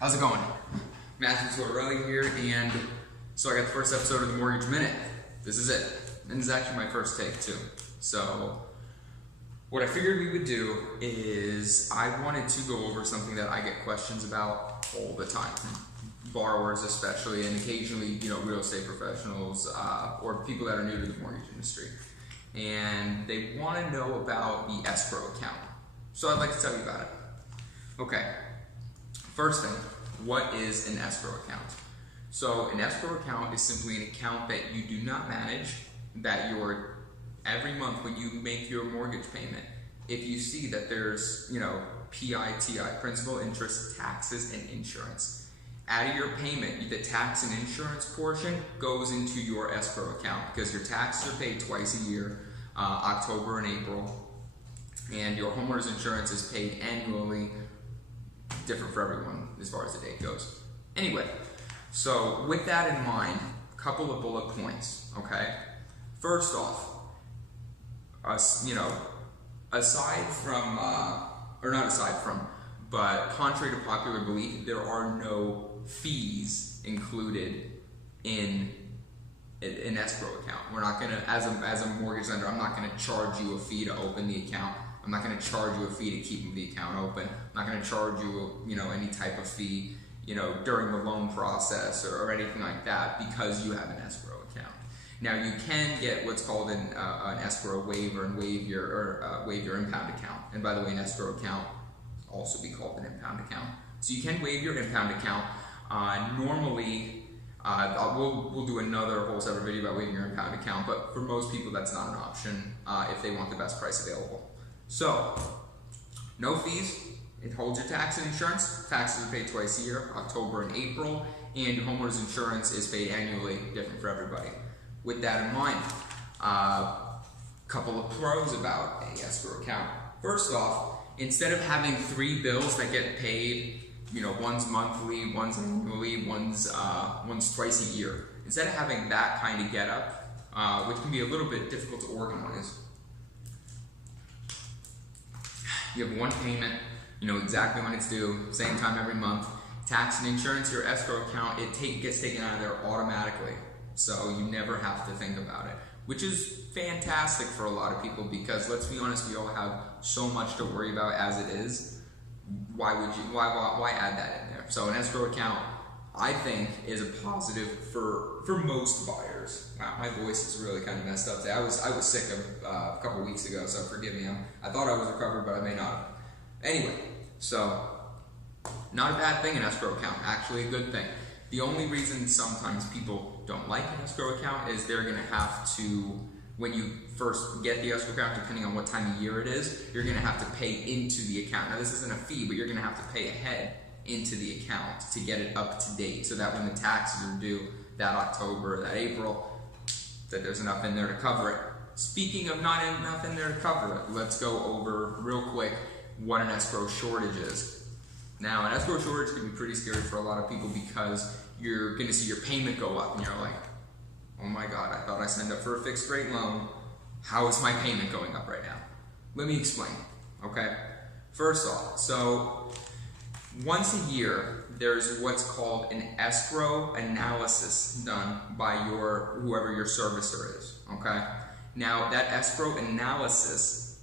How's it going? Matthew Tortorelli here, and so I got the first episode of the Mortgage Minute. This is it, and this is actually my first take too. So what I figured we would do is I wanted to go over something that I get questions about all the time. Borrowers especially, and occasionally, real estate professionals or people that are new to the mortgage industry. And they want to know about the escrow account. So I'd like to tell you about it. Okay, first thing, what is an escrow account? So an escrow account is simply an account that you do not manage, that you're, every month when you make your mortgage payment, if you see that there's, PITI, principal, interest, taxes, and insurance, out of your payment, the tax and insurance portion goes into your escrow account because your taxes are paid twice a year, October and April, and your homeowner's insurance is paid annually, different for everyone as far as the date goes. Anyway, so with that in mind, a couple of bullet points, okay? First off, aside from, but contrary to popular belief, there are no fees included in an escrow account. We're not gonna, as a mortgage lender, I'm not gonna charge you a fee to open the account. I'm not gonna charge you a fee to keep the account open. I'm not gonna charge you, any type of fee, during the loan process or anything like that because you have an escrow account. Now you can get what's called an escrow waiver and waive your impound account. And by the way, an escrow account also be called an impound account. So you can waive your impound account. Normally, we'll do another whole separate video about waiving your impound account, but for most people that's not an option if they want the best price available. So, no fees. It holds your tax and insurance. Taxes are paid twice a year, October and April, and your homeowner's insurance is paid annually, different for everybody. With that in mind, couple of pros about a escrow account. First off, instead of having 3 bills that get paid, one's monthly, one's annually, one's twice a year, instead of having that kind of get up, which can be a little bit difficult to organize, you have one payment, you know exactly when it's due, same time every month. Tax and insurance, your escrow account, it gets taken out of there automatically. So you never have to think about it, which is fantastic for a lot of people because let's be honest, we all have so much to worry about as it is. Why add that in there? So an escrow account, I think, is a positive for most buyers. Wow, my voice is really kind of messed up today. I was sick a couple weeks ago, so forgive me. I thought I was recovered, but I may not have. Anyway, so not a bad thing, an escrow account, actually a good thing. The only reason sometimes people don't like an escrow account is they're going to have to, when you first get the escrow account, depending on what time of year it is, you're going to have to pay into the account. Now this isn't a fee, but you're going to have to pay ahead into the account to get it up to date so that when the taxes are due that October, that April, that there's enough in there to cover it. Speaking of not enough in there to cover it, let's go over real quick what an escrow shortage is. Now, an escrow shortage can be pretty scary for a lot of people because you're going to see your payment go up and you're like, oh my God, I thought I signed up for a fixed rate loan. How is my payment going up right now? Let me explain, okay? First off, so once a year, there's what's called an escrow analysis done by whoever your servicer is, okay? Now, that escrow analysis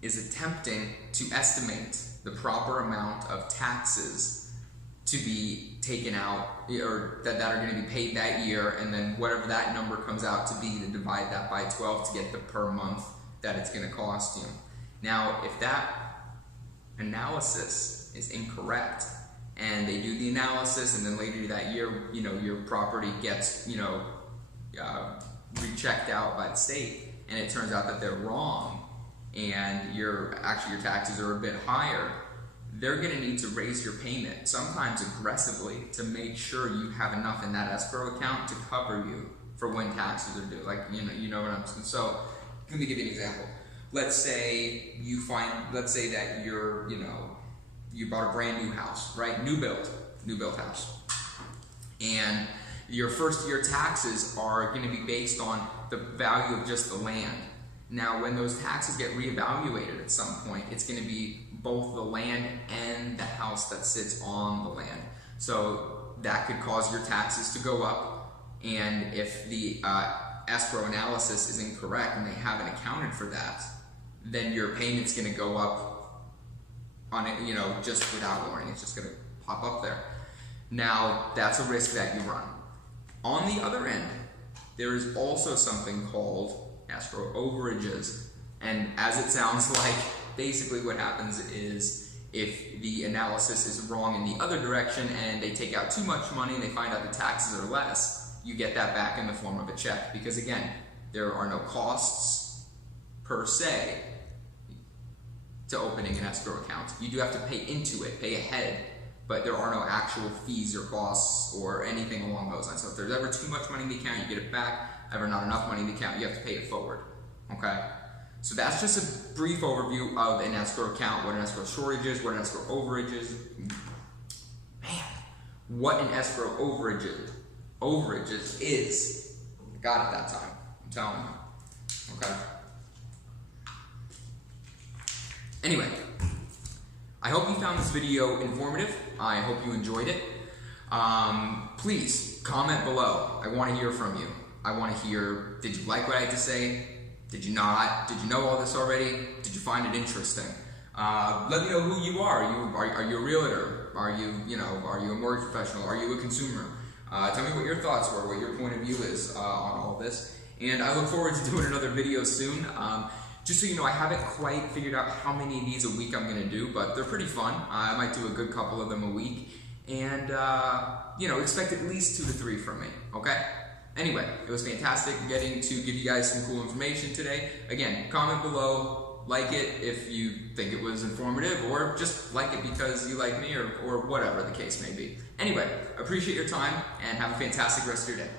is attempting to estimate the proper amount of taxes to be taken out or that are going to be paid that year, and then whatever that number comes out to be, to divide that by 12 to get the per month that it's going to cost you. Now, if that analysis is incorrect and they do the analysis and then later that year, your property gets, rechecked out by the state and it turns out that they're wrong and your taxes are a bit higher, they're going to need to raise your payment, sometimes aggressively, to make sure you have enough in that escrow account to cover you for when taxes are due. Like, you know what I'm saying? So, let me give you an example. Let's say that you bought a brand new house, right? New built house. And your first year taxes are going to be based on the value of just the land. Now, when those taxes get reevaluated at some point, it's going to be both the land and the house that sits on the land. So that could cause your taxes to go up, and if the escrow analysis is incorrect and they haven't accounted for that, then your payment's going to go up on it, you know, just without warning. It's just going to pop up there. Now, that's a risk that you run. On the other end, there is also something called escrow overages. And as it sounds like, basically what happens is if the analysis is wrong in the other direction and they take out too much money and they find out the taxes are less, you get that back in the form of a check. Because again, there are no costs per se to opening an escrow account. You do have to pay into it, pay ahead, but there are no actual fees or costs or anything along those lines. So if there's ever too much money in the account, you get it back. Ever not enough money in the account, you have to pay it forward. Okay? So that's just a brief overview of an escrow account, what an escrow shortage is, what an escrow overage is. Man, what an escrow overage is. I got it that time. I'm telling you. Okay? Anyway, I hope you found this video informative. I hope you enjoyed it. Please comment below. I want to hear from you. I want to hear, did you like what I had to say? Did you not? Did you know all this already? Did you find it interesting? Let me know who you are. Are you a realtor? Are you a mortgage professional? Are you a consumer? Tell me what your thoughts were, what your point of view is on all this. And I look forward to doing another video soon. Just so you know, I haven't quite figured out how many of these a week I'm going to do, but they're pretty fun. I might do a good couple of them a week. And, expect at least 2 to 3 from me, okay? Anyway, it was fantastic getting to give you guys some cool information today. Again, comment below, like it if you think it was informative, or just like it because you like me, or whatever the case may be. Anyway, appreciate your time, and have a fantastic rest of your day.